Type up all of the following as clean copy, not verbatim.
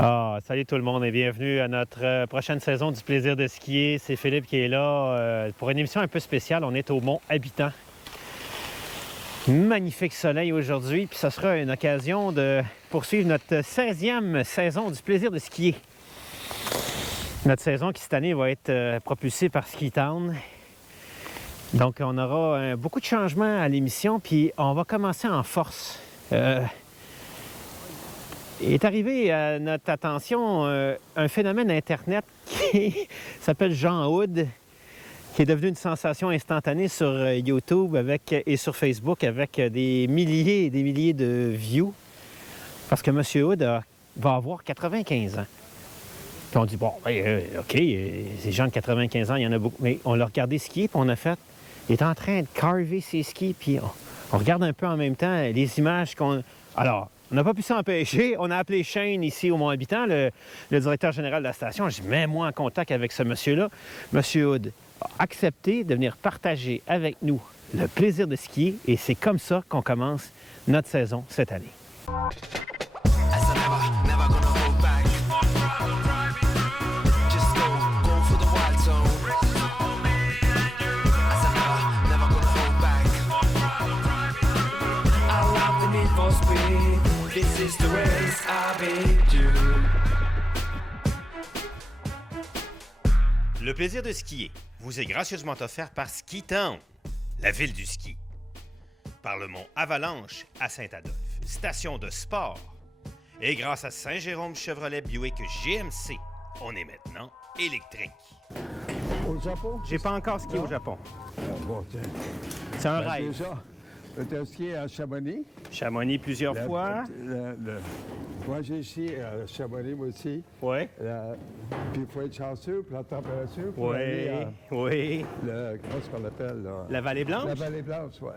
Ah, salut tout le monde et bienvenue à notre prochaine saison du plaisir de skier. C'est Philippe qui est là pour une émission un peu spéciale. On est au Mont Habitant. Magnifique soleil aujourd'hui, puis ça sera une occasion de poursuivre notre 16e saison du plaisir de skier. Notre saison qui cette année va être propulsée par Ski Town. Donc on aura beaucoup de changements à l'émission, puis on va commencer en force. Est arrivé à notre attention un phénomène Internet qui s'appelle Jean Hood, qui est devenu une sensation instantanée sur YouTube et sur Facebook avec des milliers et des milliers de views. Parce que M. Hood va avoir 95 ans. Puis on dit, bon, OK, ces gens de 95 ans, il y en a beaucoup. Mais on l'a regardé skier, puis on a fait... Il est en train de carver ses skis, puis on regarde un peu en même temps les images qu'on... Alors... On n'a pas pu s'empêcher. On a appelé Shane ici au Mont Habitant, le directeur général de la station. J'ai dit, mets-moi en contact avec ce monsieur-là. Monsieur Hood a accepté de venir partager avec nous le plaisir de skier et c'est comme ça qu'on commence notre saison cette année. Le plaisir de skier vous est gracieusement offert par Ski Town, la ville du ski. Par le mont Avalanche à Saint-Adolphe, station de sport. Et grâce à Saint-Jérôme Chevrolet Buick GMC, on est maintenant électrique. Au Japon? J'ai pas encore skié au Japon. Bon, tiens. C'est un rêve. Déjà, tu as skié à Chamonix? Chamonix plusieurs fois. Moi, j'ai skié à Chamonix, moi aussi. Oui. Puis il faut être chanceux pour la température. Pour Oui, aller à oui. comment qu'on l'appelle, là? La Vallée Blanche? La Vallée Blanche, oui.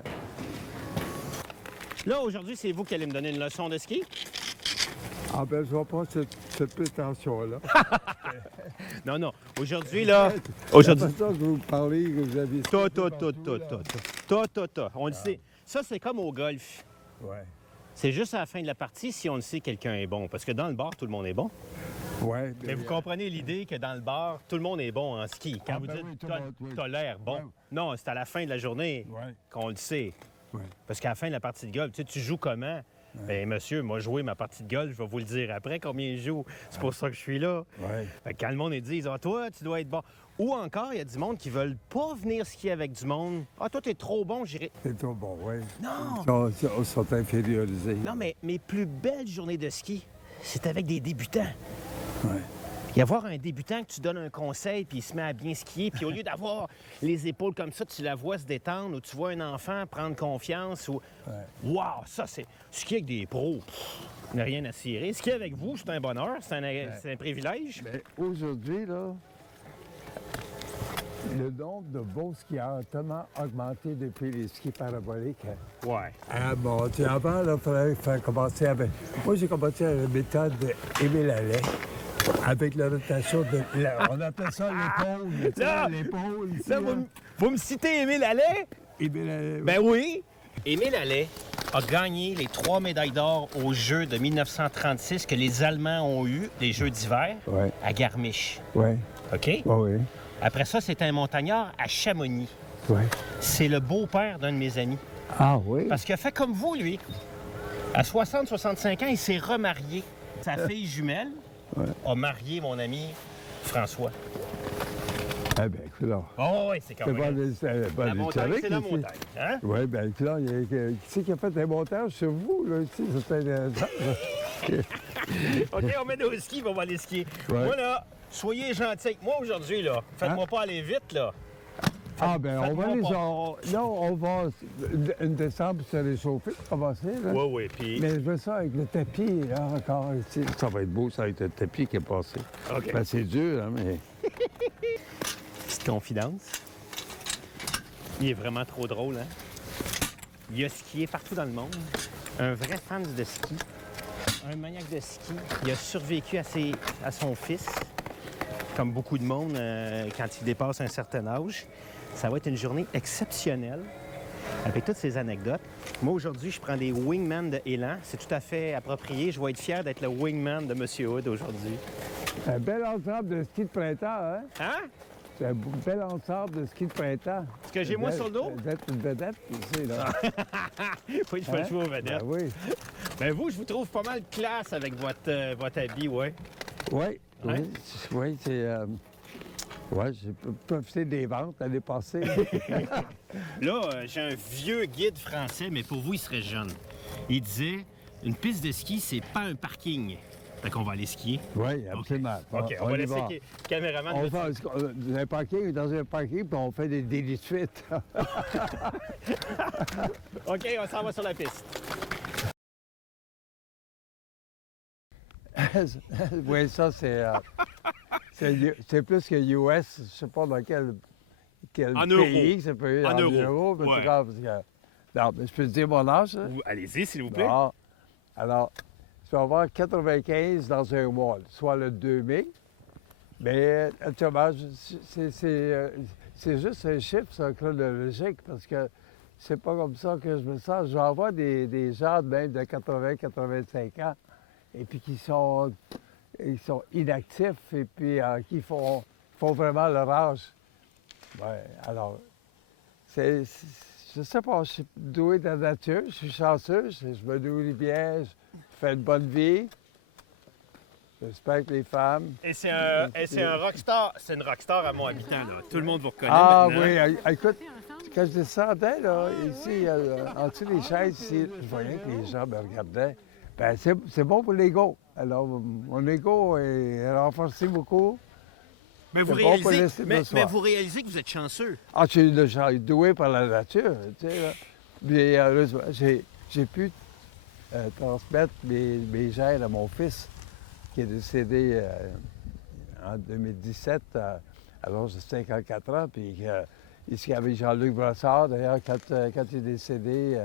Là, aujourd'hui, c'est vous qui allez me donner une leçon de ski? Ah ben, je vois pas cette prétention-là. Non. Aujourd'hui, là... Aujourd'hui... C'est ça que vous parlez, que vous avez... On le sait. Ça, c'est comme au golf. Ouais. C'est juste à la fin de la partie si on le sait quelqu'un est bon. Parce que dans le bar, tout le monde est bon. Ouais. Mais vous comprenez l'idée que dans le bar, tout le monde est bon en ski. Quand vous dites t'as l'air bon. Ouais. Non, c'est à la fin de la journée qu'on le sait. Ouais. Parce qu'à la fin de la partie de golf, tu joues comment? Bien, monsieur, moi, jouer ma partie de golf, je vais vous le dire après combien je joue. C'est pour ça que je suis là. Ouais. Fait que quand le monde dit, toi, tu dois être bon. Ou encore, il y a du monde qui veulent pas venir skier avec du monde. Ah, toi, t'es trop bon, j'irai. C'est trop bon, oui. Non! Ils sont infériorisés. Non, mais mes plus belles journées de ski, c'est avec des débutants. Ouais. Y avoir un débutant que tu donnes un conseil, puis il se met à bien skier, puis au lieu d'avoir les épaules comme ça, tu la vois se détendre, ou tu vois un enfant prendre confiance, ou... Ouais. Wow, ça, c'est... Skier avec des pros, il n'y a rien à cirer. Skier avec vous, c'est un bonheur, c'est un privilège. Mais aujourd'hui, là, le nombre de beaux skieurs a tellement augmenté depuis les skis paraboliques. Ouais. Ah bon, tu sais, avant, il fallait commencer avec... Moi, j'ai commencé à la méthode d'Émile Allais. Avec la rotation de... on appelle ça l'épaule. Tu sais, l'épaule. Là, vous me citez Émile Allais? Émile Allais. Ben oui. Émile Allais a gagné les 3 médailles d'or aux Jeux de 1936 que les Allemands ont eu, les Jeux d'hiver, à Garmisch. Oui. OK? Oui. Après ça, c'est un montagnard à Chamonix. Oui. C'est le beau-père d'un de mes amis. Ah oui? Parce qu'il a fait comme vous, lui. À 60-65 ans, il s'est remarié. Sa fille jumelle a marié mon ami François. Eh bien, écoute là. Oh oui, c'est quand même... La montagne, c'est la montagne. Hein? Oui, bien, écoute là, qui c'est qui a fait des montages sur vous, là, ici? C'est intéressant. OK, on met nos skis, on va aller skier. Ouais. Moi, là, soyez gentils avec moi aujourd'hui, là. Faites-moi pas aller vite, là. Ah, bien, on va les... Non, on va... Une descente pour se réchauffer, pour commencer, là. Oui, puis... Mais je veux ça avec le tapis, là, encore ici. Ça va être beau, ça, avec le tapis qui est passé. OK. Ben, c'est dur, hein, mais... Petite confidence. Il est vraiment trop drôle, hein? Il a skié partout dans le monde. Un vrai fan de ski. Un maniaque de ski. Il a survécu à son fils, comme beaucoup de monde, quand il dépasse un certain âge. Ça va être une journée exceptionnelle. avec toutes ces anecdotes. Moi, aujourd'hui, je prends des wingman de Élan. C'est tout à fait approprié. Je vais être fier d'être le wingman de M. Hood aujourd'hui. Un bel ensemble de ski de printemps, hein? Hein? C'est un bel ensemble de ski de printemps. Ce que j'ai moi sur le dos? Vous êtes une vedette, ici, là. Oui, je fais le choix aux vedettes. Ben oui. Ben vous, je vous trouve pas mal classe avec votre habit, ouais. Oui, Hein? oui, c'est... Oui, j'ai profité des ventes l'année passée. Là, j'ai un vieux guide français, mais pour vous, il serait jeune. Il disait, une piste de ski, c'est pas un parking. Fait qu'on va aller skier. Oui, absolument. OK, on va y laisser va. le caméraman. On va dans un parking, puis on fait des délits de suite. OK, on s'en va sur la piste. Oui, ça, c'est plus que US. Je ne sais pas dans quel En pays euros. ça peut être. En euros, mais en tout ouais. cas, parce que... Non, mais je peux te dire mon âge, hein? Allez-y, s'il vous plaît. Bon. Alors, je vais avoir 95 dans un mois, soit le 2 mai. Mais actuellement, c'est juste un chiffre, c'est chronologique, parce que c'est pas comme ça que je me sens. Je vais avoir des gens même de 80, 85 ans, et puis ils sont inactifs, et puis qui font vraiment leur âge. Ouais, alors, je sais pas, je suis doué de la nature, je suis chanceux, je me nourris bien, je fais une bonne vie. Je respecte les femmes. Et c'est un rockstar. C'est une rockstar à mon habitant, là. Tout le monde vous reconnaît Ah maintenant. oui, écoute, quand je descendais, là, ici, en dessous des chaises, ici, je voyais que les gens me regardaient. Bien, c'est bon pour l'ego. Alors, mon ego est renforcé beaucoup. Mais vous, c'est bon pour réalisez, l'estime de soi. mais vous réalisez que vous êtes chanceux. Ah, je suis doué par la nature, tu sais, là. Mais heureusement, j'ai pu transmettre mes gènes à mon fils, qui est décédé en 2017, à l'âge de 54 ans. Puis ici, avec Jean-Luc Brassard, d'ailleurs, quand il est décédé,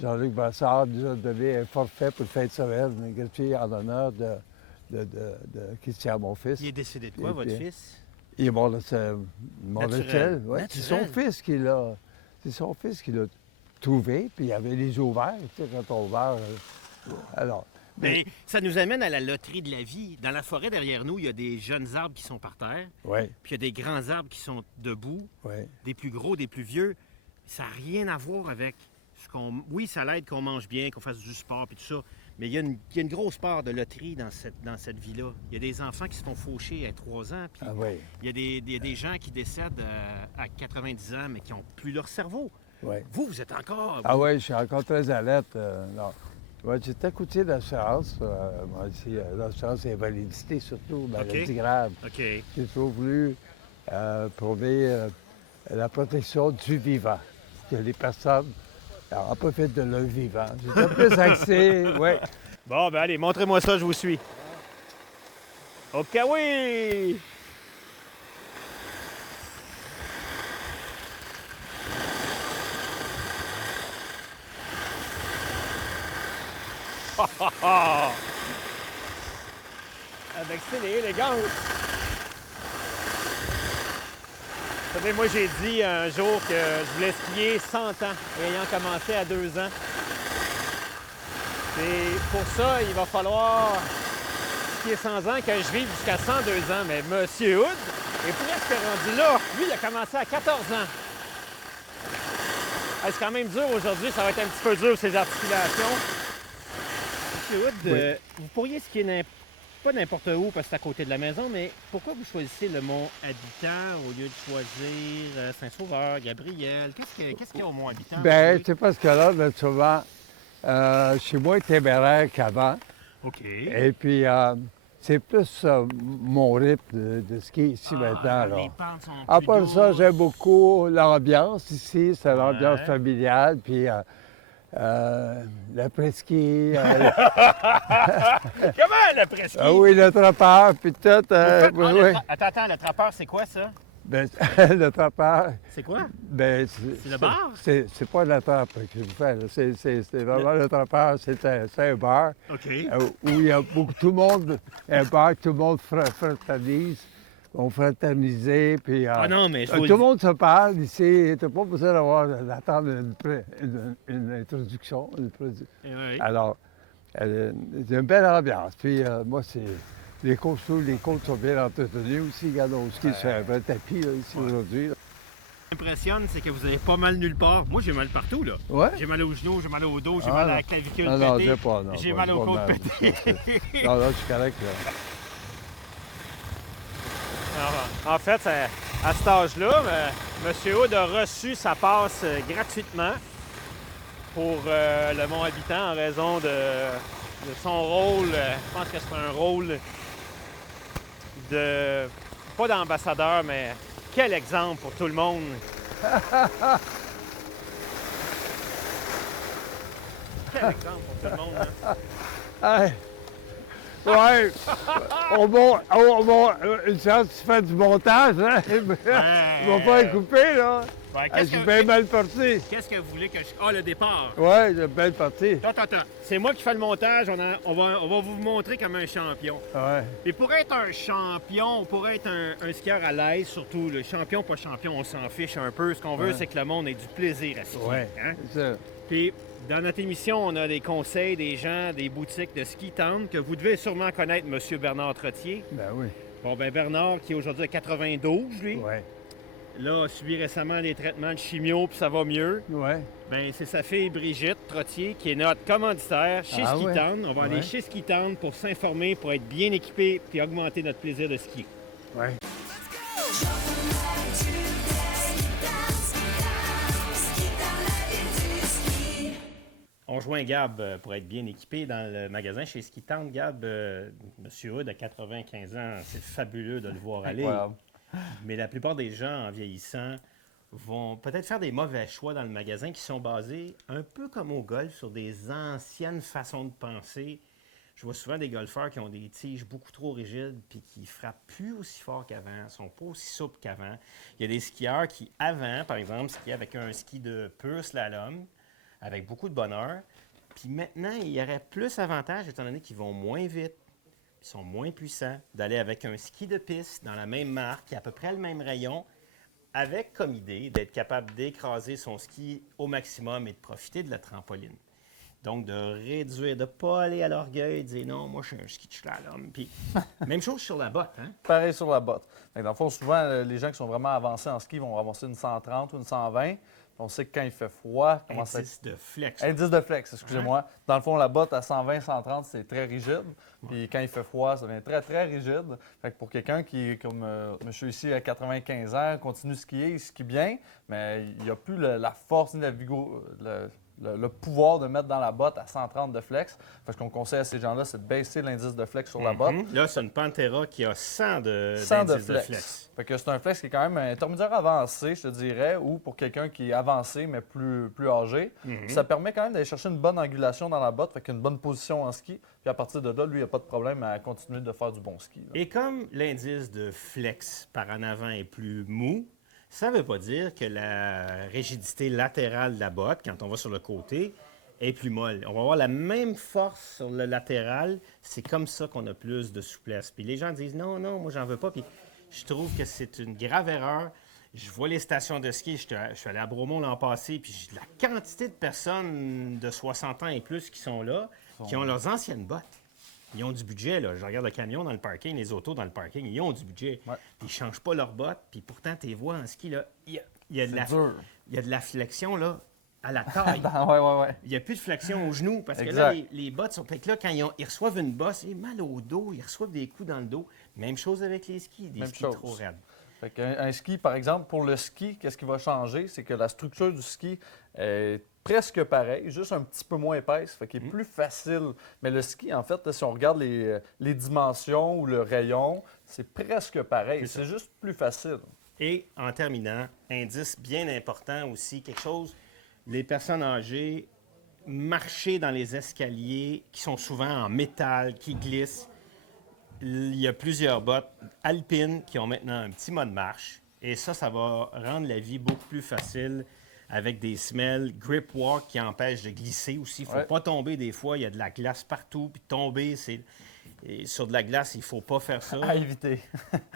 Jean-Luc Brassard nous a donné un forfait pour le fin de semaine, gratuit en honneur de Christian, mon fils. Il est décédé de quoi, Et votre puis, fils? Il est mort Naturel. ouais. C'est son fils qui l'a... C'est son fils qui l'a trouvé, puis il y avait les yeux ouverts, tu sais, quand on ouvert. Alors... Mais ça nous amène à la loterie de la vie. Dans la forêt derrière nous, il y a des jeunes arbres qui sont par terre, Oui, puis il y a des grands arbres qui sont debout, oui. des plus gros, des plus vieux. Ça n'a rien à voir avec ce qu'on... Oui, ça l'aide qu'on mange bien, qu'on fasse du sport et tout ça, mais il y a une grosse part de loterie dans cette vie-là. Il y a des enfants qui se font faucher à 3 ans, puis Ah oui, il y a des gens qui décèdent à 90 ans, mais qui n'ont plus leur cerveau. oui. Vous êtes encore... Ah oui, je suis encore très alerte. Non. Ouais, j'étais courtier d'assurance. Moi aussi, l'assurance et invalidité surtout, maladie grave. OK. J'ai toujours voulu prouver la protection du vivant. Que les personnes en profitent de leur vivant. J'étais plus axé, oui. Bon, ben allez, montrez-moi ça, je vous suis. OK, oui! Avec style et élégance. Vous savez, moi, j'ai dit un jour que je voulais skier 100 ans, ayant commencé à 2 ans. Et pour ça, il va falloir skier 100 ans, que je vive jusqu'à 102 ans. Mais M. Hood est presque rendu là. Lui, il a commencé à 14 ans. Hey, c'est quand même dur aujourd'hui, ça va être un petit peu dur, ces articulations. M. Hood, Oui. vous pourriez skier pas n'importe où parce que c'est à côté de la maison, mais pourquoi vous choisissez le Mont Habitant au lieu de choisir Saint-Sauveur, Gabriel? Qu'est-ce qu'il y a au Mont Habitant? Bien, c'est parce que là, souvent, je suis moins téméraire qu'avant. OK. Et puis, c'est plus mon rythme de ski ici maintenant. Là. Les pentes sont À plus part ça, douces. j'aime beaucoup l'ambiance ici. C'est l'ambiance Ouais. familiale. Puis, l'après-ski. Comment le presque? Ah oui, le trappeur, puis tout. Oui. Attends, le trappeur, c'est quoi ça? Ben, le trappeur, C'est quoi? ben, C'est le bar? C'est pas la trappe que je fais. Là. C'est vraiment le trappeur, c'est un bar OK. où il y a beaucoup, tout le monde, un bar, tout le monde fraternise. on fraternisait, puis Ah non, mais je vous tout le le dis. monde se parle ici. T'as pas besoin d'attendre une introduction. Oui. Alors, c'est une belle ambiance. Puis moi, c'est les côtes sont bien entretenues aussi. Regarde, au ski, c'est un vrai tapis là, ici aujourd'hui. Là. Ce qui m'impressionne, c'est que vous avez pas mal nulle part. Moi, j'ai mal partout, là. Ouais? J'ai mal aux genoux, j'ai mal au dos, j'ai Ah, mal à non. la clavicule Non, non, pétée. j'ai pas. Non, J'ai pas- mal aux pas côtes mal. pétées. Non, là, je suis correct. Là. En fait, à cet âge-là, M. Hood a reçu sa passe gratuitement pour le Mont-Habitant en raison de son rôle. Je pense que c'est un rôle de... pas d'ambassadeur, mais quel exemple pour tout le monde. Quel exemple pour tout le monde, hein? Hey. Ouais, une chance que tu fais du montage, hein? Ils vont pas les couper, là. Ouais, Je suis bien mal parti. Qu'est-ce que vous voulez que je... Ah, le départ! Ouais, j'ai bien parti. Attends. C'est moi qui fais le montage. On va vous montrer comme un champion. Ouais. Et pour être un champion, pour être un skieur à l'aise, surtout, le champion, pas champion, on s'en fiche un peu. Ce qu'on veut, c'est que le monde ait du plaisir à skier. Ouais. Hein? C'est ça. Puis, dans notre émission, on a des conseils des gens, des boutiques de ski tendre que vous devez sûrement connaître, M. Bernard Trottier. Ben oui. Bon, ben Bernard, qui est aujourd'hui à 92, lui, Ouais. là, a subi récemment des traitements de chimio, puis ça va mieux. Ouais. Ben, c'est sa fille Brigitte Trottier qui est notre commanditaire chez Ah Ski ouais? Tendre. On va aller Ouais. chez Ski Tendre pour s'informer, pour être bien équipé puis augmenter notre plaisir de ski. Ouais. On rejoint Gab pour être bien équipé dans le magasin chez Ski Tendre. Gab, Monsieur Hood a 95 ans, c'est fabuleux de le voir aller. Incroyable. Mais la plupart des gens, en vieillissant, vont peut-être faire des mauvais choix dans le magasin qui sont basés, un peu comme au golf, sur des anciennes façons de penser. Je vois souvent des golfeurs qui ont des tiges beaucoup trop rigides puis qui frappent plus aussi fort qu'avant, sont pas aussi souples qu'avant. Il y a des skieurs qui, avant, par exemple, skiaient avec un ski de pur slalom, avec beaucoup de bonheur. Puis maintenant, il y aurait plus avantage, étant donné qu'ils vont moins vite, ils sont moins puissants, d'aller avec un ski de piste dans la même marque, qui a à peu près le même rayon, avec comme idée d'être capable d'écraser son ski au maximum et de profiter de la trampoline. Donc, de réduire, de ne pas aller à l'orgueil, de dire non, moi, je suis un ski de slalom. Puis, même chose sur la botte, hein? Pareil sur la botte. Fait que dans le fond, souvent, les gens qui sont vraiment avancés en ski vont ramasser une 130 ou une 120. On sait que quand il fait froid, commence à être... Indice de flex. Indice de flex, excusez-moi. Dans le fond, la botte à 120, 130, c'est très rigide. Puis quand il fait froid, ça devient très, très rigide. Fait que pour quelqu'un qui, comme monsieur ici, à 95 ans, continue de skier, il skie bien, mais il n'a plus la force ni la vigor, le pouvoir de mettre dans la botte à 130 de flex. Fait que ce qu'on conseille à ces gens-là, c'est de baisser l'indice de flex sur la botte. Là, c'est une Pantera qui a 100 100 d'indice de flex. Fait que c'est un flex qui est quand même un intermédiaire avancé, je te dirais, ou pour quelqu'un qui est avancé mais plus âgé. Ça permet quand même d'aller chercher une bonne angulation dans la botte, fait qu'une bonne position en ski. Puis à partir de là, lui, il n'y a pas de problème à continuer de faire du bon ski. Là. Et comme l'indice de flex par en avant est plus mou, ça ne veut pas dire que la rigidité latérale de la botte, quand on va sur le côté, est plus molle. On va avoir la même force sur le latéral. C'est comme ça qu'on a plus de souplesse. Puis les gens disent non, moi, j'en veux pas. Puis je trouve que c'est une grave erreur. Je vois les stations de ski. Je suis allé à Bromont l'an passé, puis la quantité de personnes de 60 ans et plus qui sont là, qui ont leurs anciennes bottes. Ils ont du budget, là. Je regarde le camion dans le parking, les autos dans le parking, ils ont du budget. Ouais. Puis ils ne changent pas leurs bottes. Puis pourtant, tes vois en ski, là, il y a dur. de la flexion, là, à la taille. Ouais. Il n'y a plus de flexion aux genoux. Parce que Exact. là, les bottes sont... Fait que là, quand ils reçoivent une bosse, ils ont mal au dos, ils reçoivent des coups dans le dos. Même chose avec les skis, des Même skis chose. trop raides. Fait qu'un ski, par exemple, pour le ski, qu'est-ce qui va changer? C'est que la structure du ski est presque pareille, juste un petit peu moins épaisse, fait qu'il est plus facile. Mais le ski, en fait, si on regarde les dimensions ou le rayon, c'est presque pareil. C'est juste plus facile. Et en terminant, indice bien important aussi, quelque chose, les personnes âgées, marcher dans les escaliers qui sont souvent en métal, qui glissent. Il y a plusieurs bottes alpines qui ont maintenant un petit mode marche. Et ça va rendre la vie beaucoup plus facile avec des semelles grip walk qui empêchent de glisser aussi. Il ne faut Ouais. pas tomber des fois. Il y a de la glace partout. Puis tomber, Et sur de la glace, il ne faut pas faire ça. À éviter.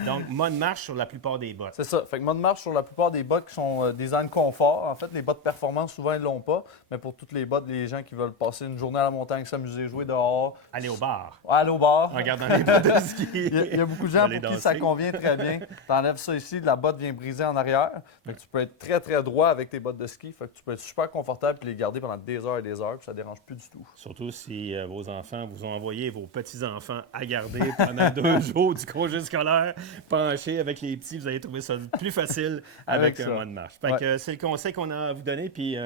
Donc, mode marche sur la plupart des bottes. C'est ça. Fait que mode marche sur la plupart des bottes qui sont design confort. En fait, les bottes performance, souvent, ils ne l'ont pas. Mais pour toutes les bottes, les gens qui veulent passer une journée à la montagne, s'amuser, jouer dehors. Aller au bar. Aller au bar. En regardant les bottes de ski. Il y a beaucoup de gens Aller pour qui ça danser. convient très bien. Tu enlèves ça ici, la botte vient briser en arrière. Fait que tu peux être très, très droit avec tes bottes de ski. Fait que tu peux être super confortable et les garder pendant des heures et des heures. Puis ça ne dérange plus du tout. Surtout si vos enfants vous ont envoyé vos petits-enfants à garder pendant 2 jours du congé scolaire, penchés avec les petits, vous allez trouver ça plus facile avec un ça. mode marche. Fait que c'est le conseil qu'on a à vous donner, puis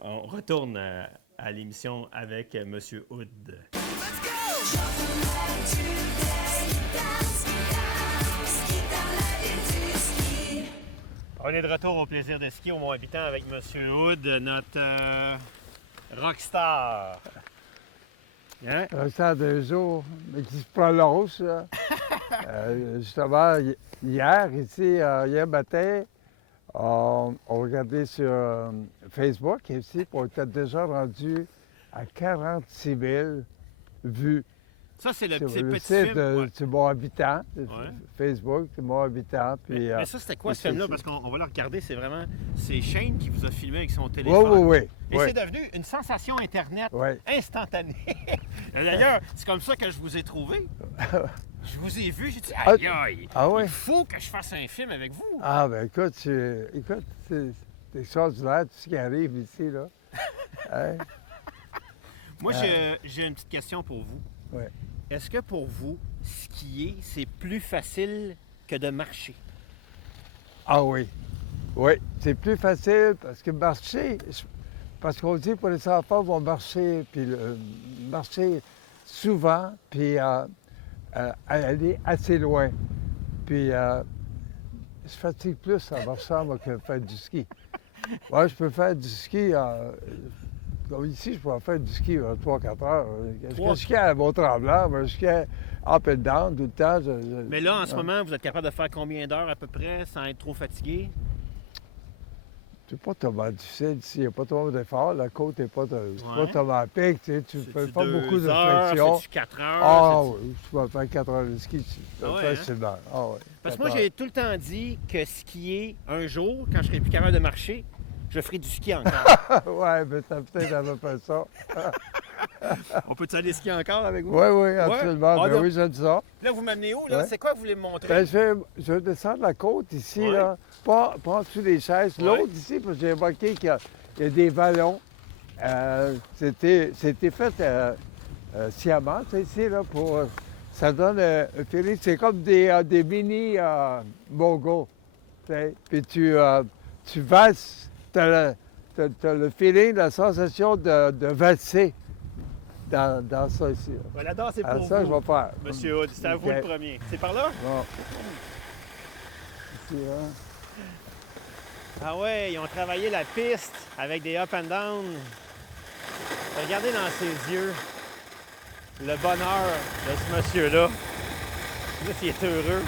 on retourne à l'émission avec M. Hood. On est de retour au plaisir de ski au Mont-Habitant avec M. Hood, notre rockstar. Hein? Ça 2 jours, mais qui se prolonge. Là. Justement, hier, ici, hier matin, on regardait sur Facebook ici, puis on était déjà rendu à 46 000 vues. Ça, c'est le Sur petit, le petit site film. Ouais. du Mont-Habitant, Ouais. Facebook, du Mont-Habitant. Puis, Mais ça, c'était quoi ce c'est- film-là? Parce qu'on va le regarder, c'est vraiment... C'est Shane qui vous a filmé avec son oui, téléphone. oui, oui. Et oui. c'est devenu une sensation Internet Oui. instantanée. D'ailleurs, c'est comme ça que je vous ai trouvé. Je vous ai vu, j'ai dit, Ah, aïe, aïe, ah ouais? il faut que je fasse un film avec vous. Ah, ben écoute, c'est extraordinaire tout ce qui arrive ici, là. Hein? Moi, j'ai une petite question pour vous. Ouais. Est-ce que pour vous, skier, c'est plus facile que de marcher? Ah oui. Oui, c'est plus facile parce que marcher, parce qu'on dit que les enfants vont marcher, puis marcher souvent, puis aller assez loin. Puis je fatigue plus en marchant moi, que faire du ski. Moi, je peux faire du ski, comme ici, je pourrais faire du ski en 3-4 heures. Je skiais à Mont-Tremblant, moi, je skiais up and down tout le temps. Mais là, en ce moment, vous êtes capable de faire combien d'heures à peu près sans être trop fatigué? C'est pas tellement difficile ici, il n'y a pas trop d'efforts, la côte n'est pas, pas Ouais. tellement à pic, tu sais, tu fais pas beaucoup de flexion. C'est-tu 4 heures? Ah C'est-tu- oui, tu vas faire 4 heures de ski, Ah ouais, facilement. Ah ouais, Parce que 4 moi, j'ai tout le temps dit que skier un jour, quand je serai plus capable de marcher, je ferai du ski encore. heures. Ouais, mais t'as peut-être à peu près ça. On peut-tu aller skier encore avec vous? Oui, oui, absolument. Ah, Ben là- oui, j'aime ça. Là, vous m'amenez où? Là? Ouais. C'est quoi que vous voulez me montrer? Ben, je vais descendre la côte ici, Ouais. là. Pas en dessous des chaises. Ouais. L'autre ici, parce que j'ai remarqué qu'il y a des vallons. C'était fait sciemment, ça, ici, là, pour... ça donne un feeling. C'est comme des mini mogos. Tu sais. Puis tu valses. T'as le feeling, la sensation de valser dans ça ici. Là. Voilà, là, c'est Alors pour ça, vous. je vais faire. Monsieur Hood, c'est à vous Ok. le premier. C'est par là? Bon. Ici, là. Ah ouais, ils ont travaillé la piste avec des up and down. Regardez dans ses yeux le bonheur de ce monsieur-là. Là, s'il est heureux.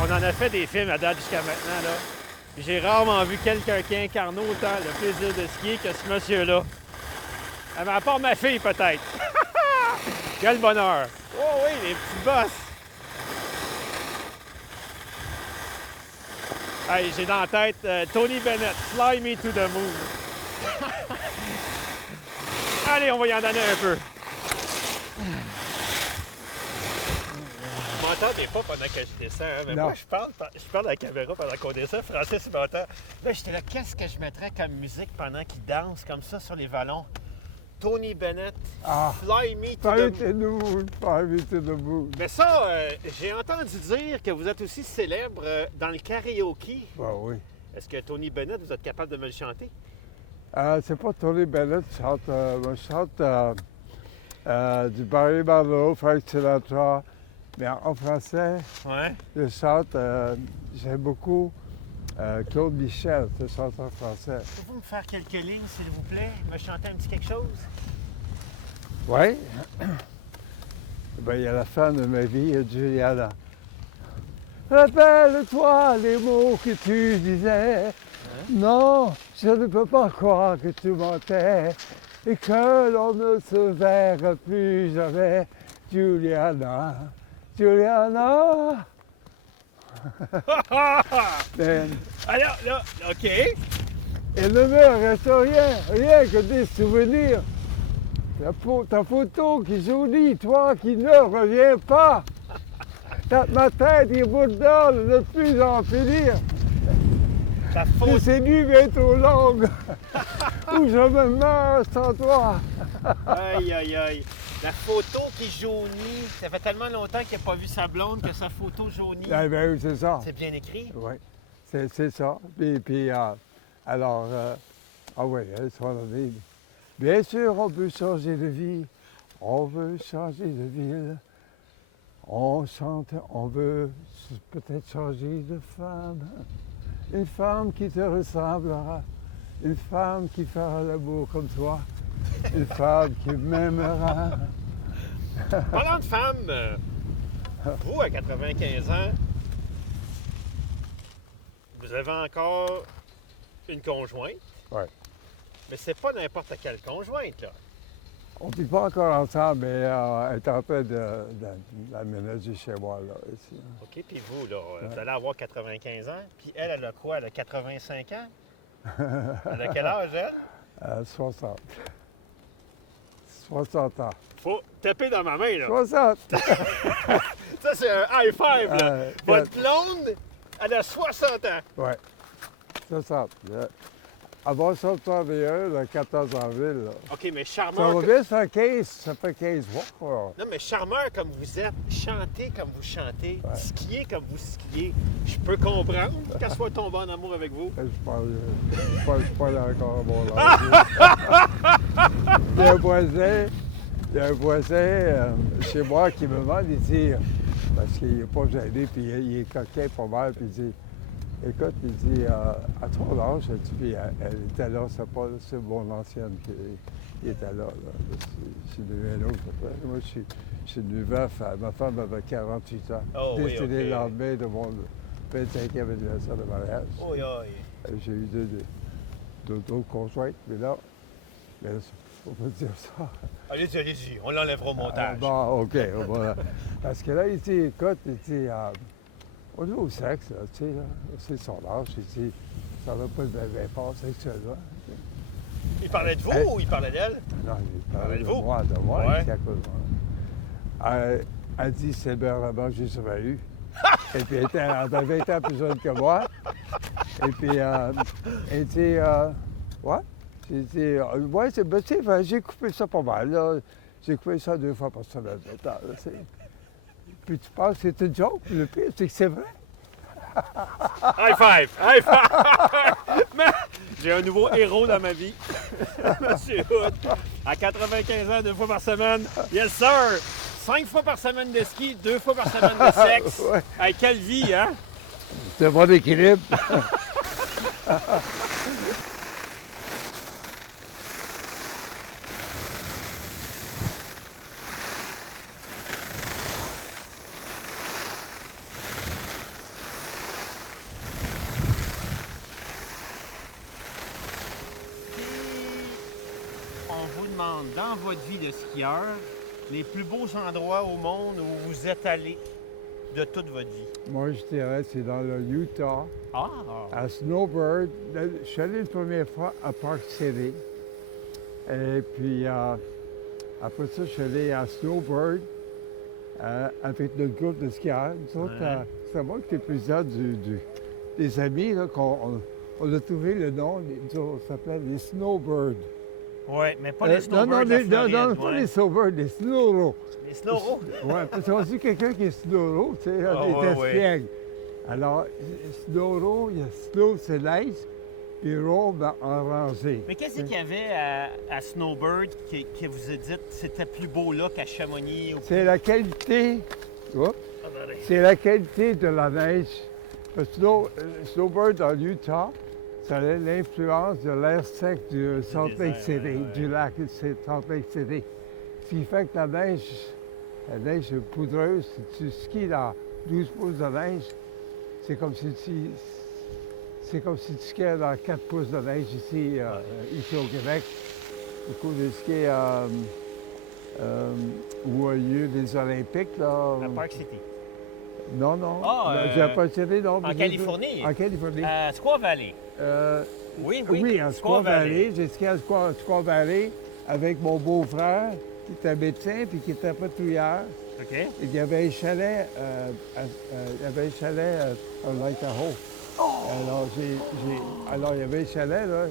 On en a fait des films à date jusqu'à maintenant, là. Puis j'ai rarement vu quelqu'un qui incarne autant le plaisir de skier que ce monsieur-là. Ah, mais à part ma fille, peut-être. Quel bonheur! Oh oui, les petits bosses! Hey, j'ai dans la tête Tony Bennett, Fly Me to the Moon. Allez, on va y en donner un peu. Vous m'entendez pas pendant que je descends, hein? Mais Non. moi, je parle à la caméra pendant qu'on descend. Francis, il m'entend. Là, j'étais là, qu'est-ce que je mettrais comme musique pendant qu'il danse comme ça sur les vallons? Tony Bennett, Ah. Fly Me to Fly the me to the moon, fly me to the moon. Mais ça, j'ai entendu dire que vous êtes aussi célèbre dans le karaoké. Ben oui. Est-ce que Tony Bennett, vous êtes capable de me le chanter? C'est pas Tony Bennett qui chante. Moi, je chante du Barry Manilow, Frank Sinatra. Mais en français, Ouais. je chante, j'aime beaucoup Claude Michel, c'est chanteur français. Pouvez-vous me faire quelques lignes, s'il vous plaît? Me chanter un petit quelque chose? Oui. Ben, il y a la femme de ma vie, Juliana. Rappelle-toi les mots que tu disais. Non, Je ne peux pas croire que tu mentais et que l'on ne se verra plus jamais. Juliana, Juliana. Ben, Alors, là, OK. il ne me reste rien, rien que des souvenirs. Ta photo qui est jolie, toi qui ne reviens pas. Ma tête est bourdonne de plus en finir. Ta Que photo, ces nuits bien trop longues, où je me meurs sans toi. aïe, aïe, aïe. La photo qui jaunit. Ça fait tellement longtemps qu'il n'a pas vu sa blonde que sa photo jaunit. Eh bien, oui, c'est ça. C'est bien écrit. Oui, c'est ça. Puis alors, ah oui, son ami. Bien sûr, on peut changer de vie, on veut changer de ville. On chante, on veut peut-être changer de femme. Une femme qui te ressemblera, une femme qui fera l'amour comme toi, une femme qui m'aimera. Parlant de femme, vous, à 95 ans, vous avez encore une conjointe. Oui. Mais c'est pas n'importe quelle conjointe, là. On ne vit pas encore ensemble, mais elle est en train d'aménager chez moi, là, ici. OK, puis vous, là, vous allez avoir 95 ans, puis elle a quoi? Elle a 85 ans? Elle a quel âge, elle? 60. 60 ans. Faut taper dans ma main, là. 60! Ça, c'est un high five, là. Votre blonde, elle a 60 ans. Oui, 60. Avant 61, le 14 avril, là. OK, mais Ça charmeur... va bien, ça fait 15, ça fait 15 mois, quoi. Non, mais charmeur comme vous êtes, chanter comme vous chantez, Ouais. skier comme vous skiez, je peux comprendre qu'elle soit tombée en amour avec vous. Je suis pas encore à mon âge. Il y a un voisin chez moi qui me demande, il dit, parce qu'il n'est pas gêné, puis il est coquin pas mal, puis il dit, écoute, il dit, à ton âge, puis elle était là, c'est mon ancienne qui était là. Je suis devenu un autre. Moi, je suis devenu veuf. Ma femme avait 48 ans. Oh, oui, Décédée OK. le lendemain de mon 25e anniversaire de mariage. Oui, oui. J'ai eu d'autres conjointes, mais là, faut pas dire ça. Allez-y, allez-y, on l'enlèvera au montage. Bon, OK. Voilà. Parce que là, il dit, écoute, il dit, au niveau sexe, là, tu sais, là, c'est son âge, il dit, ça n'a pas de part sexuellement. Il parlait de vous ou il parlait d'elle? Non, il parlait de Parlez-vous? moi, Ouais. il était à cause de moi. Elle dit, c'est bien vraiment que j'ai jamais eu. Et puis, elle avait 20 ans plus jeune que moi. Et puis, elle dit, ouais. J'ai dit, ouais, c'est ben, tu sais, j'ai coupé ça pas mal, là. J'ai coupé ça 2 fois par semaine. Attends, là, puis tu penses que c'est une joke, le pire, c'est que c'est vrai. High five! High five! Mais j'ai un nouveau héros dans ma vie. Monsieur Hood. À 95 ans, 2 fois par semaine. Yes, sir! 5 fois par semaine de ski, 2 fois par semaine de sexe. Ouais. Hey, quelle vie, hein? C'est un bon équilibre. On vous demande, dans votre vie de skieur, les plus beaux endroits au monde où vous êtes allé de toute votre vie. Moi, je dirais, c'est dans le Utah, Ah! à Snowbird. Je suis allé une première fois à Park City. Et puis, après ça, je suis allé à Snowbird avec notre groupe de skieurs. Nous autres, Ouais. c'est moi qui étais président des amis, là, on a trouvé le nom, nous autres, on s'appelait les Snowbirds. Oui, mais pas les Non, snowbirds de la non, Floride, pas ouais. les Snowbirds, les Snowro. Les snowros. Oui, parce qu'on dit quelqu'un qui est Snowro, tu sais, Ah, il ouais, était ouais. espiègle. Alors, Snowro, il y a Snow, c'est neige, puis Roll, ben, en rangée. Mais qu'est-ce qu'il y avait à Snowbird qui vous a dit que c'était plus beau là qu'à Chamonix? Ou... C'est la qualité, tu vois, Attendez. c'est la qualité de la neige. Parce que Snowbird en Utah, ça a l'influence de l'air sec du Salt Lake désert, City, ouais. du lac Salt Lake City. Ce qui fait que la neige poudreuse, si tu skis dans 12 pouces de neige, c'est comme si c'est comme si tu skiais dans 4 pouces de neige ici, ici au Québec. Beaucoup de ski où a lieu les Olympiques. Là. À Park City. Non, non. Ah, J'ai pas tiré, non. En Californie? En Californie. À Squaw Valley. Oui, Oui, à Squaw Valley. J'ai skié à Squaw Valley avec mon beau-frère qui était médecin puis qui était patrouilleur. OK. Et il y avait un chalet, à Lake Tahoe. Alors, il y avait un chalet, là.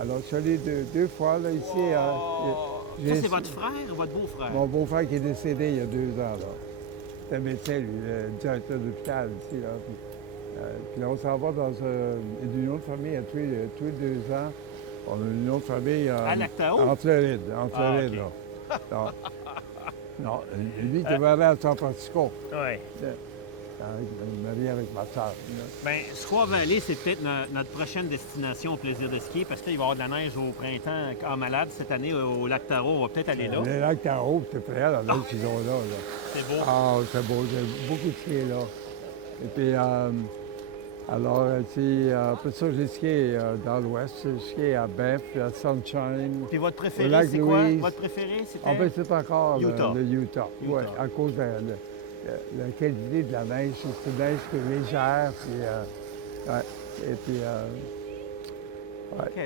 Alors, je suis allé deux fois, là, ici. Ça, c'est votre frère ou votre beau-frère? Mon beau-frère qui est décédé il y a 2 ans, là. C'était médecin, lui, le directeur d'hôpital ici, là. Puis là, on s'en va dans une union de famille tous les 2 ans. On a une union de famille à Lake Tahoe? en Floride, OK. là. Non, lui, il devait aller à San Francisco. Oui. Marié avec ma soeur. Bien, Squaw Valley, c'est peut-être notre prochaine destination au plaisir de skier parce qu'il va y avoir de la neige au printemps en malade cette année au lac Taro. On va peut-être aller là. Le lac Tahoe, c'est près, la neige qu'ils ont là. C'est beau. Ah, c'est beau. J'ai beaucoup skié là. Et puis, alors, après ça, j'ai skié dans l'ouest. J'ai skié à Banff, à Sunshine. Puis votre Au préféré, lac c'est quoi? Louise. Votre préféré, c'était? Ah, ben c'est encore Utah. le Utah. Oui, à cause de la qualité de la neige. C'est une neige qui est légère. Puis, ouais. Et puis, ouais. OK.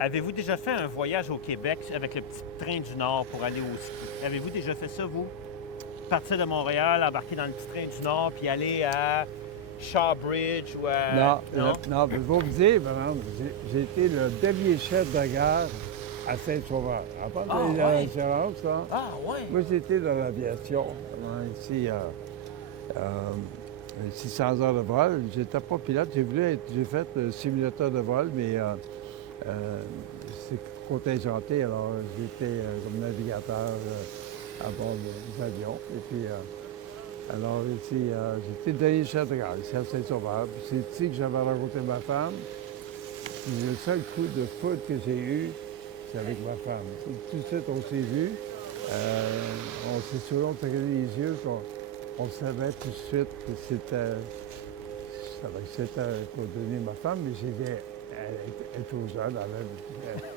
Avez-vous déjà fait un voyage au Québec avec le petit train du Nord pour aller au ski? Avez-vous déjà fait ça, vous? Partir de Montréal, embarquer dans le petit train du Nord, puis aller à Shawbridge ou à... Non, mais vous me dire, madame, j'ai été le dernier chef de gare à Saint-Sauveur. Avant de l'assurance, là. Ah, ouais. Moi, j'étais dans l'aviation. Ici, 600 heures de vol. J'étais pas pilote. J'ai fait le simulateur de vol, mais c'est contingenté. Alors, j'étais comme navigateur à bord des avions. Et puis, alors, ici, j'étais le dernier chef de gare, ici à Saint-Sauveur. Puis c'est ici que j'avais rencontré ma femme. Puis le seul coup de foudre que j'ai eu, c'est avec ma femme. Tout de suite, on s'est vus. On s'est souri, on s'est regardé les yeux, puis on savait tout de suite que c'était pour donner ma femme, mais elle est trop jeune,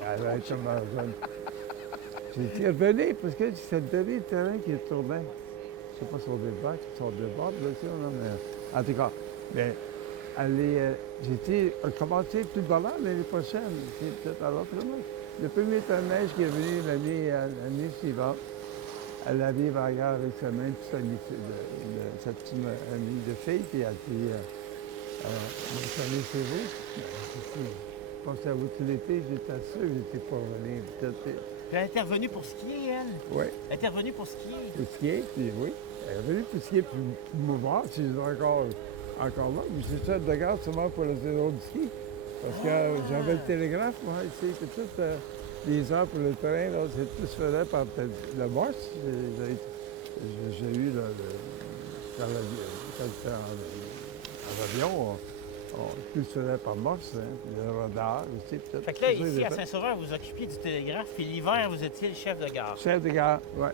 elle va être tellement jeune. J'ai dit, venez, parce que c'est le dernier terrain qui tournait. Je ne sais pas si on débarque, si on déborde, là, tu sais, mais en tout cas, mais j'ai commencé tout le bonheur l'année prochaine. Peut-être alors, le premier temps de neige qui est venu l'année suivante, elle arrive à la gare avec sa main, puis sa petite amie de fille, puis elle dit, vous allez chez vous? Je pensais à vous tout l'été, j'étais sûr que j'étais pas revenu. Puis elle était revenue pour skier, elle? Oui. Elle était revenue pour skier? Pour skier, puis oui. Elle est revenue pour skier, puis me voir si je suis encore là. Mais c'est ça de gare seulement pour la saison de ski. Parce que j'avais le télégraphe, moi, ici, puis tout, les heures pour le train, là, tout se faisait par le Morse. J'ai eu, quand j'étais en avion, tout se faisait par Morse, hein, le radar aussi. Puis tout. Fait que là, ici, à Saint-Sauveur, vous occupiez du télégraphe, puis l'hiver, vous étiez le chef de gare. Chef de gare, oui.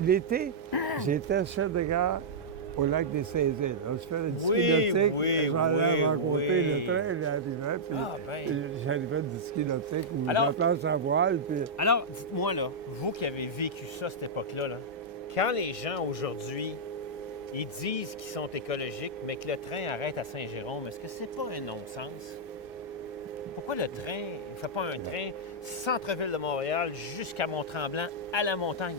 L'été, j'étais chef de gare au lac des Saint-Îles. On se fait du ski nautique, j'allais rencontrer le train, il arrivait, puis j'arrivais du ski nautique où je place en voile. Puis... Alors, dites-moi, là, vous qui avez vécu ça à cette époque-là, là, quand les gens aujourd'hui, ils disent qu'ils sont écologiques, mais que le train arrête à Saint-Jérôme, est-ce que c'est pas un non-sens? Pourquoi le train ne fait pas un train centre-ville de Montréal jusqu'à Mont-Tremblant, à la montagne?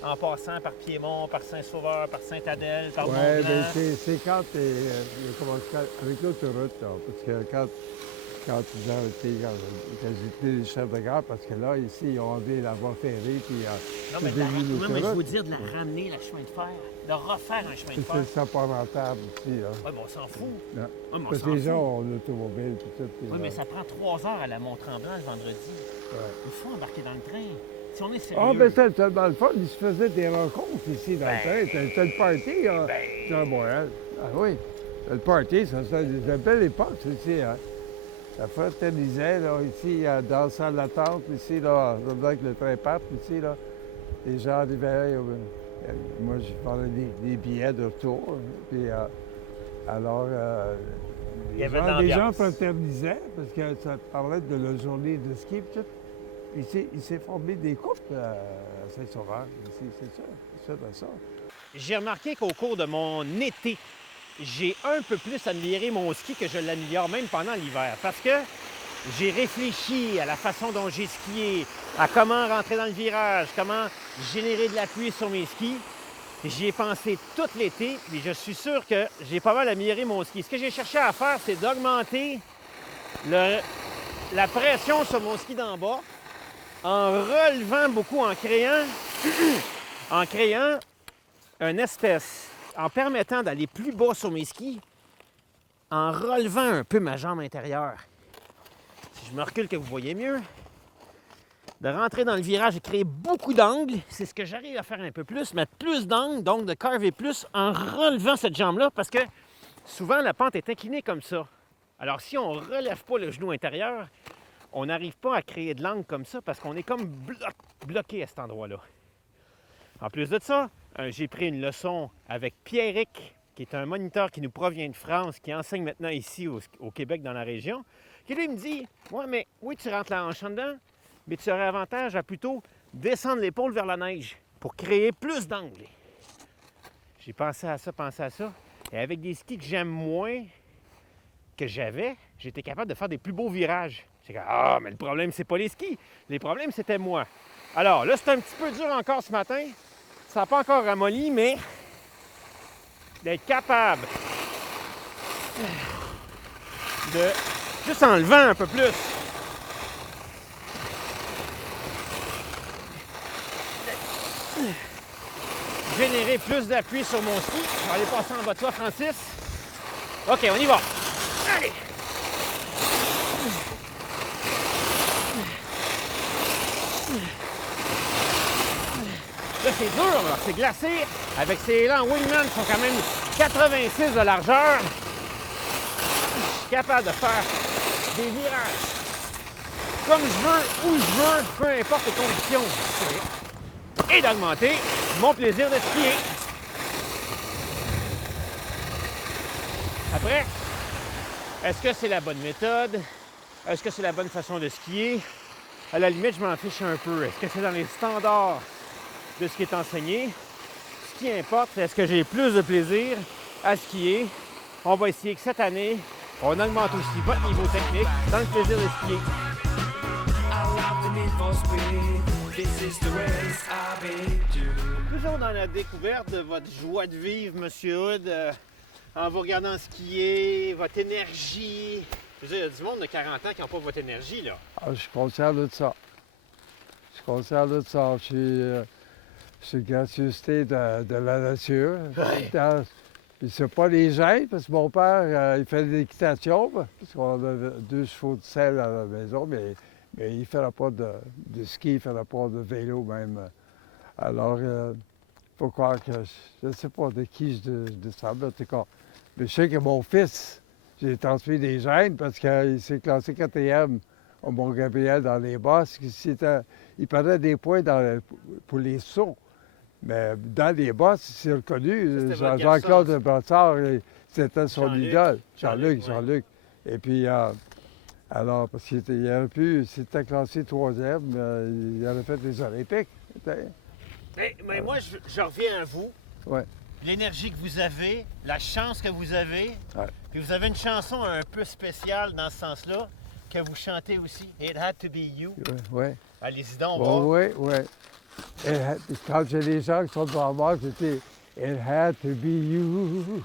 En passant par Piémont, par Saint-Sauveur, par Sainte-Adèle, par Mont-Blanc. Oui, mais c'est quand avec l'autoroute, là, parce que quand j'étais chef de gare, parce que là, ici, ils ont enlevé la voie ferrée, puis non, mais je veux dire de la ramener, la chemin de fer, de refaire un chemin de fer. C'est pas rentable aussi, là. Oui, mais on s'en fout. Non. Ouais, parce que les gens ont l'automobile, tout ça. Oui, mais ça prend 3 heures à la Mont-Tremblant le vendredi. Ouais. Il faut embarquer dans le train. Si on est sérieux... Ah, ben c'était tellement le fun. Il se faisait des rencontres ici dans le train. C'était le party, là. À Montréal. Ah oui. Le party, ça des belles époques, ici, hein. Ça fraternisait, là, ici, dans la salle d'attente, ici, là, avec le train pape, ici, là. Les gens arrivaient, moi, je parlais des billets de retour. Puis, alors, Il y avait de Les gens l'ambiance. fraternisaient parce que ça parlait de la journée de ski et tout. Il s'est formé des couples à Saint-Sauveur. C'est ça. J'ai remarqué qu'au cours de mon été, j'ai un peu plus amélioré mon ski que je l'améliore même pendant l'hiver. Parce que j'ai réfléchi à la façon dont j'ai skié, à comment rentrer dans le virage, comment générer de l'appui sur mes skis. J'y ai pensé tout l'été et je suis sûr que j'ai pas mal amélioré mon ski. Ce que j'ai cherché à faire, c'est d'augmenter la pression sur mon ski d'en bas en relevant beaucoup, en créant une espèce, en permettant d'aller plus bas sur mes skis, en relevant un peu ma jambe intérieure. Si je me recule que vous voyez mieux, de rentrer dans le virage et créer beaucoup d'angles, c'est ce que j'arrive à faire un peu plus, mettre plus d'angles, donc de carver plus en relevant cette jambe-là, parce que souvent la pente est inclinée comme ça. Alors si on ne relève pas le genou intérieur, on n'arrive pas à créer de l'angle comme ça parce qu'on est comme bloqué à cet endroit-là. En plus de ça, j'ai pris une leçon avec Pierrick, qui est un moniteur qui nous provient de France, qui enseigne maintenant ici au Québec, dans la région, qui lui me dit « Ouais, mais oui, tu rentres la hanche en dedans, mais tu aurais avantage à plutôt descendre l'épaule vers la neige pour créer plus d'angles. » J'ai pensé à ça. Et avec des skis que j'aime moins que j'avais, j'étais capable de faire des plus beaux virages. J'ai dit « Ah, mais le problème, c'est pas les skis. Les problèmes, c'était moi. » Alors là, c'est un petit peu dur encore ce matin. Ça n'a pas encore ramolli, mais d'être capable de juste en levant un peu plus. Générer plus d'appui sur mon ski. Je vais aller passer en bas de toi, Francis. OK, on y va. Allez! Là, c'est dur, là. C'est glacé. Avec ces élans Wingman qui sont quand même 86 de largeur, je suis capable de faire des virages comme je veux, où je veux, peu importe les conditions. Et d'augmenter mon plaisir de skier. Après, est-ce que c'est la bonne méthode? Est-ce que c'est la bonne façon de skier? À la limite, je m'en fiche un peu. Est-ce que c'est dans les standards de ce qui est enseigné? Ce qui importe, c'est est-ce que j'ai plus de plaisir à skier? On va essayer que cette année, on augmente aussi votre niveau technique dans le plaisir de skier. Toujours dans la découverte de votre joie de vivre, M. Hood, en vous regardant skier, votre énergie. Je veux dire, il y a du monde de 40 ans qui n'ont pas votre énergie, là. Ah, je suis conscient de ça. Je suis gracieuseté de la nature. Ouais. Puis c'est pas les gênes, parce que mon père, il fait de l'équitation, parce qu'on a 2 chevaux de selle à la maison, mais il ne fera pas de ski, il ne fera pas de vélo même. Alors, il faut croire que, je ne sais pas de qui je descends, en tout cas. Mais je sais que mon fils, j'ai transmis des gènes parce qu'il s'est classé 4e au Mont-Gabriel dans les bosses. Il perdait des points pour les sauts. Mais dans les bosses, c'est reconnu. Jean-Claude Brassard, c'était son idole. Jean-Luc. Et puis, alors, parce qu'il aurait pu, s'il était classé 3e, il aurait fait les Olympiques. Mais moi, je reviens à vous. Ouais. L'énergie que vous avez, la chance que vous avez. Ouais. Puis vous avez une chanson un peu spéciale dans ce sens-là, que vous chantez aussi. It had to be you. Ouais. Allez-y donc, on va. Oui. Quand j'ai des gens qui sont devant moi, je dis It had to be you.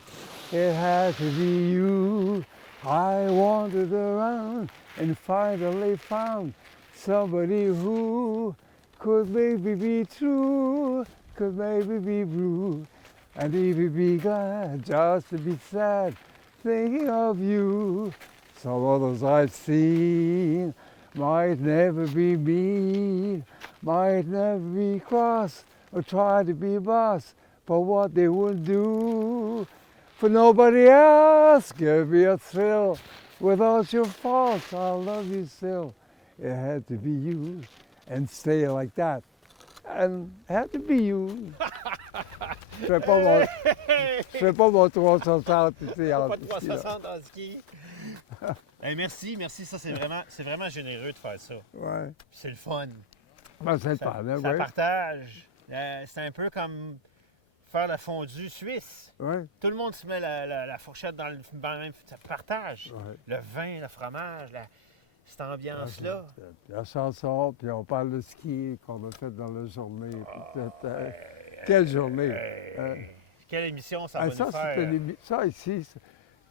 It had to be you. I wandered around and finally found somebody who could maybe be true, could maybe be blue, and even be glad just to be sad, thinking of you. Some others I've seen might never be mean, might never be cross or try to be boss, but what they would do for nobody else give me a thrill. Without your faults, I'll love you still. It had to be you, and stay like that. And it had to be you. Je fais pas mon 360 ici. Pas de 360 en ski. Hey, merci, ça c'est vraiment généreux de faire ça. Ouais. C'est le fun. Ben, c'est le Ça, fun, hein, ça ouais. partage. C'est un peu comme faire la fondue suisse. Ouais. Tout le monde se met la fourchette dans le même... Ça partage. Ouais. Le vin, le fromage, cette ambiance-là. La chanson, puis on parle de ski qu'on a fait dans la journée. Quelle journée! Hein? Quelle émission ça Ah, va nous faire? ça ici,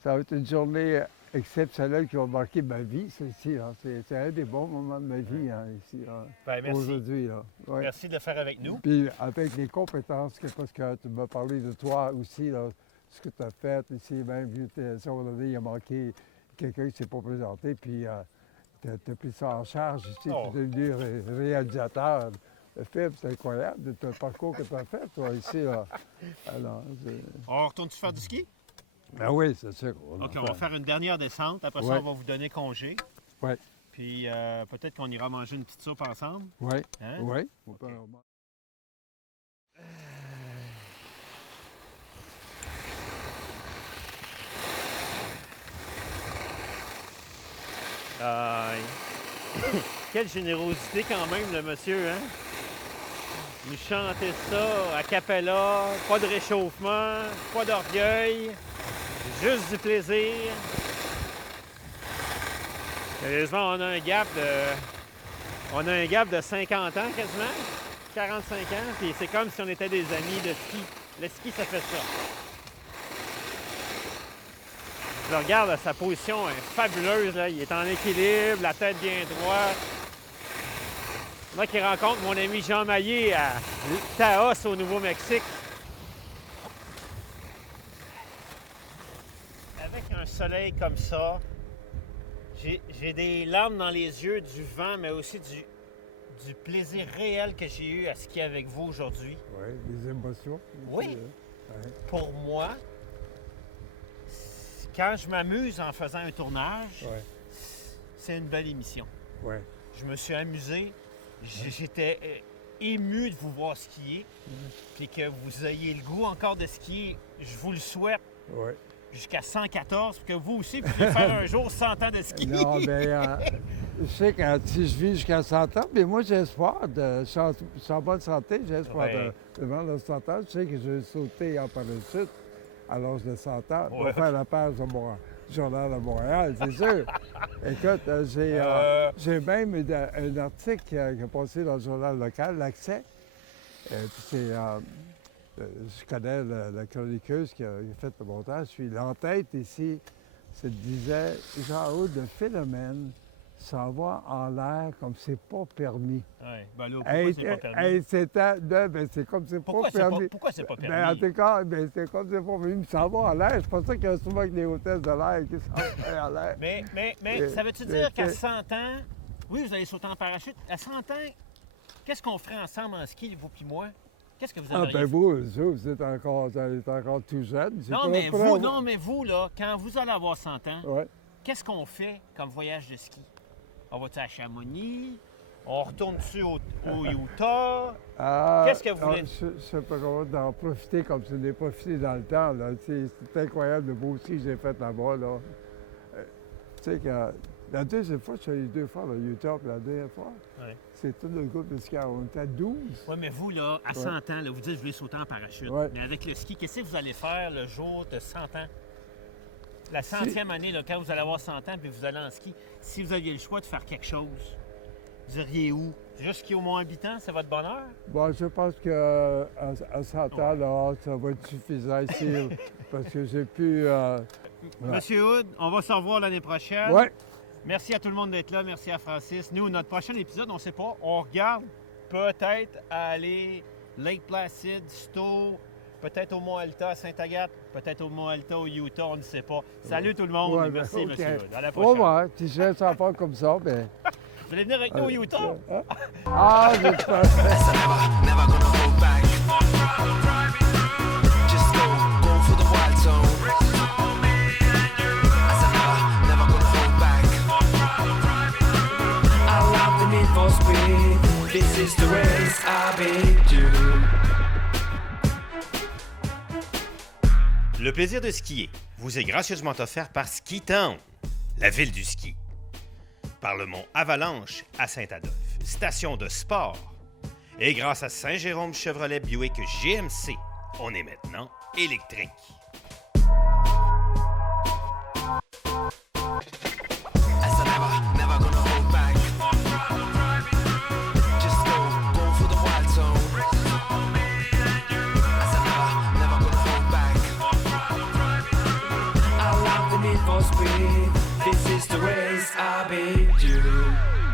ça va être une journée exceptionnelle qui va marquer ma vie, ça ici. Là. C'est un des bons moments de ma vie hein, ici, là, Ben, merci. aujourd'hui. Là. Ouais. Merci de le faire avec nous. Puis avec les compétences, parce que tu m'as parlé de toi aussi, là, ce que tu as fait ici, même vu que il a manqué quelqu'un qui ne s'est pas présenté, puis tu as pris ça en charge ici, Oh. tu es devenu réalisateur. Le film, c'est incroyable, de ton parcours que tu as fait, toi, ici. Là. Alors, On retourne-tu faire du ski? ben oui, c'est sûr. OK, on va faire une dernière descente. Après ça, Ouais. on va vous donner congé. Ouais. Puis peut-être qu'on ira manger une petite soupe ensemble. Oui, Hein? oui. Quelle générosité quand même, le monsieur, hein? Nous chanter ça a cappella, pas de réchauffement, pas d'orgueil, juste du plaisir. Sérieusement, on a un gap de 50 ans quasiment, 45 ans, puis c'est comme si on était des amis de ski. Le ski, ça fait ça. Je le regarde, sa position est fabuleuse, là. Il est en équilibre, la tête bien droite. Moi qui rencontre mon ami Jean Maillé à Taos, au Nouveau-Mexique. Avec un soleil comme ça, j'ai des larmes dans les yeux du vent, mais aussi du plaisir réel que j'ai eu à skier avec vous aujourd'hui. Oui, des émotions. Oui. Ouais. Pour moi, quand je m'amuse en faisant un tournage, Ouais. c'est une belle émission. Ouais. Je me suis amusé. J'étais ému de vous voir skier. Puis que vous ayez le goût encore de skier, je vous le souhaite Ouais. jusqu'à 114, puis que vous aussi puissiez faire un jour 100 ans de ski. Non, bien, je sais que si je vis jusqu'à 100 ans, mais moi, j'ai espoir de, sans bonne santé, j'ai espoir Ouais. de vendre 100 ans. Je sais que je vais sauter en parachute à l'âge de 100 ans pour Ouais. faire la page de mon journal de Montréal, c'est sûr. Écoute, j'ai même un article qui a passé dans le journal local, l'Accès. Je connais la chroniqueuse qui a fait le montage. Puis l'entête ici, ça disait Jean-Aude, le phénomène s'en va en l'air comme c'est pas permis. Oui, ben là, pourquoi c'est pas permis? C'est comme c'est Pourquoi pas c'est pas, permis. pourquoi c'est pas Ben, permis? en tout cas, c'est comme c'est pas permis. Ça va en l'air. C'est pour ça qu'il y a souvent que des hôtesses de l'air qui s'en vont en l'air. Mais ça veut-tu dire qu'à 100 ans, oui, vous allez sauter en parachute, à 100 ans, qu'est-ce qu'on ferait ensemble en ski, vous puis moi? Qu'est-ce que vous Ah, aimeriez ben vous êtes encore tout jeune. C'est Non, pas mais vrai. vous, là, quand vous allez avoir 100 ans, Ouais. qu'est-ce qu'on fait comme voyage de ski? On va-tu à Chamonix? On retourne-tu au Utah? Qu'est-ce que vous voulez? Je sais pas comment d'en profiter comme si on est profité dans le temps. Là. C'est incroyable le beau ski que j'ai fait là-bas. Là. Tu sais que la deuxième fois, je suis allé 2 fois à Utah, puis la deuxième fois, Ouais. c'est tout le groupe de skieurs. On était à 12. Oui, mais vous, là, à 100 ans, là, vous dites que je vais sauter en parachute. Ouais. Mais avec le ski, qu'est-ce que vous allez faire le jour de 100 ans? La 100e année, là, quand vous allez avoir 100 ans puis vous allez en ski, si vous aviez le choix de faire quelque chose, vous iriez où? Juste skier au Mont-Habitant, c'est votre bonheur? Bon, je pense qu'à 100 ans, là, ça va être suffisant ici, parce que j'ai pu... Monsieur Hood, on va se revoir l'année prochaine. Ouais. Merci à tout le monde d'être là. Merci à Francis. Nous, notre prochain épisode, on ne sait pas. On regarde peut-être à aller Lake Placid, Stowe, peut-être au Mont Alta à Sainte-Agathe, peut-être au Mont Alta au Utah, on ne sait pas. Salut tout le monde. Ouais, et merci, ben, Monsieur OK. Hood. À la Au prochaine. revoir. Si je laisse en faire comme ça, ben... Vous allez venir avec nous au Utah? Hein? Ah, j'espère. Never gonna hold back. Just go for the wild zone. I said never gonna hold back. I love the need for speed. This is the race I've been due. Le plaisir de skier vous est gracieusement offert par Ski Town, la ville du ski. Par le mont Avalanche à Saint-Adolphe, station de sport. Et grâce à Saint-Jérôme Chevrolet Buick GMC, on est maintenant électrique. I love the Need for Speed. This is the race I've been due.